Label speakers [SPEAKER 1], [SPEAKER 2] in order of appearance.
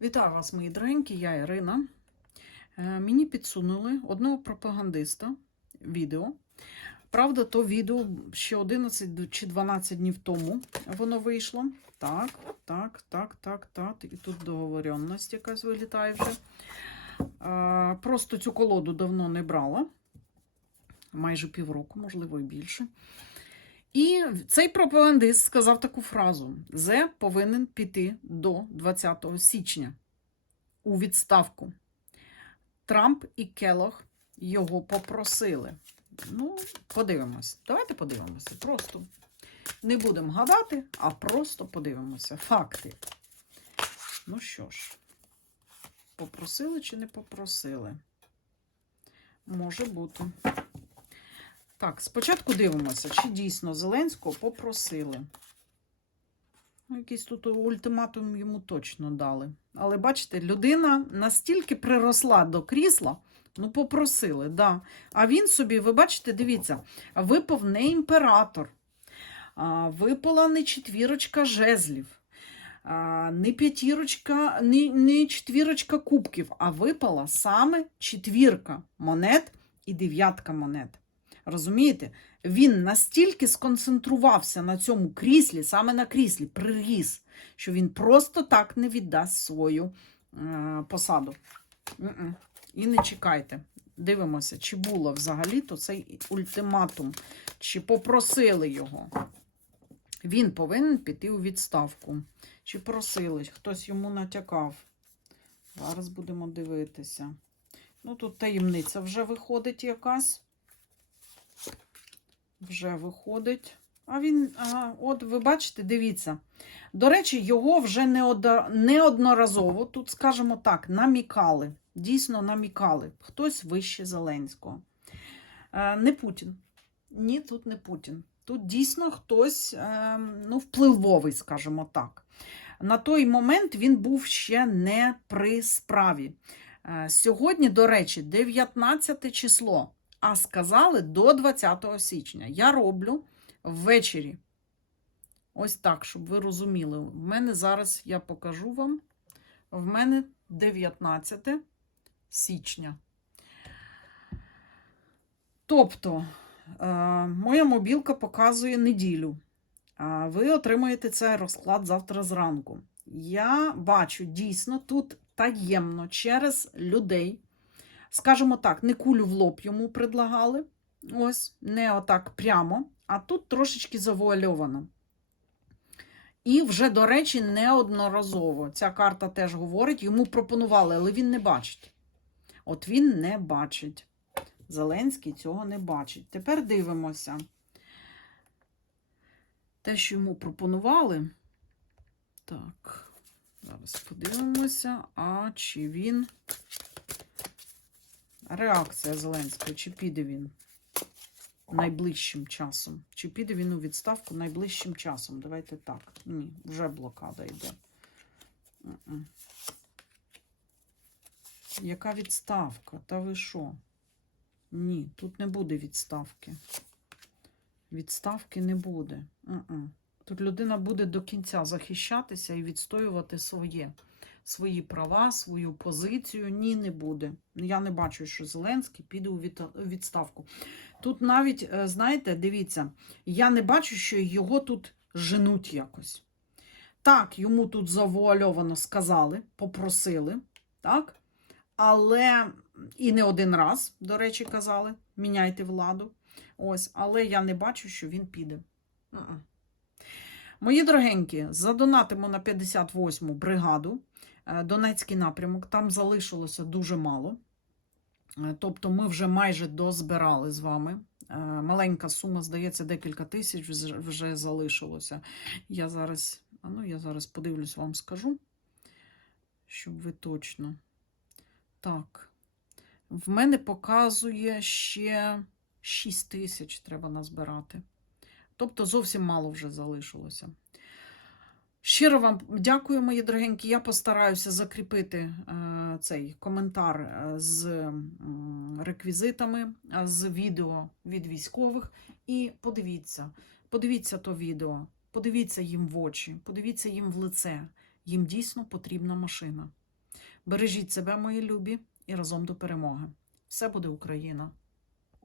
[SPEAKER 1] Вітаю вас, мої доренькі, я Ірина. Е, Мені підсунули одного пропагандиста відео. Правда, то відео ще 11 чи 12 днів тому воно вийшло. Так, так, так, так, так. І тут договоренність якась вилітає вже. Е, Просто цю колоду давно не брала. Майже півроку, можливо, і більше. І цей пропагандист сказав таку фразу: Зе повинен піти до 20 січня у відставку. Трамп і Келох його попросили. Ну, подивимось. Давайте подивимося. Просто не будемо гадати, а просто подивимося. Факти. Ну що ж, попросили чи не попросили? Може бути. Так, спочатку дивимося, чи дійсно Зеленського попросили. Ну, якийсь тут ультиматум йому точно дали. Але бачите, людина настільки приросла до крісла, ну, попросили, да. А він собі, ви бачите, дивіться, випав не імператор, а, випала не четвірочка жезлів, а, не п'ятірочка, не, не четвірочка кубків, а випала саме четвірка монет і дев'ятка монет. Розумієте? Він настільки сконцентрувався на цьому кріслі, саме на кріслі, приріс, що він просто так не віддасть свою е, посаду. М-м. І не чекайте. Дивимося, чи було взагалі-то цей ультиматум, чи попросили його. Він повинен піти у відставку. Чи просили, хтось йому натякав. Зараз будемо дивитися. Ну, тут таємниця вже виходить якась вже виходить. А він, ага, от ви бачите, дивіться. До речі, його вже неодноразово, тут, скажімо так, намікали. Дійсно намікали. Хтось вище Зеленського. Е, не Путін. Ні, тут не Путін. Тут дійсно хтось е, ну, впливовий, скажімо так. На той момент він був ще не при справі. Е, сьогодні, до речі, 19 число а сказали до 20 січня. Я роблю ввечері. Ось так, щоб ви розуміли. В мене зараз я покажу вам. В мене 19 січня. Тобто, е, моя мобілка показує неділю. Ви отримаєте цей розклад завтра зранку. Я бачу дійсно тут таємно через людей скажімо так, не кулю в лоб йому предлагали. Ось, не отак прямо, а тут трошечки завуальовано. І вже, до речі, неодноразово. Ця карта теж говорить, йому пропонували, але він не бачить. От він не бачить. Зеленський цього не бачить. Тепер дивимося. Те, що йому пропонували. Так, зараз подивимося, а чи він. Реакція Зеленського, чи піде він найближчим часом? Чи піде він у відставку найближчим часом? Давайте так. Ні, вже блокада йде. Яка відставка? Та ви що? Ні, тут не буде відставки. Відставки не буде. Тут людина буде до кінця захищатися і відстоювати своє свої права, свою позицію. Ні, не буде. Я не бачу, що Зеленський піде у відставку. Тут навіть, е, знаєте, дивіться, я не бачу, що його тут женуть якось. Так, йому тут завуальовано сказали, попросили, так? Але і не один раз, до речі, казали, міняйте владу. Ось, але я не бачу, що він піде. Мої дорогенькі, задонатимо на 58-му бригаду. Е, Донецький напрямок, там залишилося дуже мало. Е, Тобто ми вже майже дозбирали з вами. Е, Маленька сума, здається, декілька тисяч вже залишилося. Я зараз, ну, я зараз подивлюсь, вам скажу, щоб ви точно. Так, в мене показує ще 6 тисяч треба назбирати. Тобто зовсім мало вже залишилося. Щиро вам дякую, мої дорогенькі. Я постараюся закріпити е, цей коментар е, з реквізитами, е, з відео від військових. І подивіться, подивіться то відео, подивіться їм в очі, подивіться їм в лице. Їм дійсно потрібна машина. Бережіть себе, мої любі, і разом до перемоги. Все буде Україна!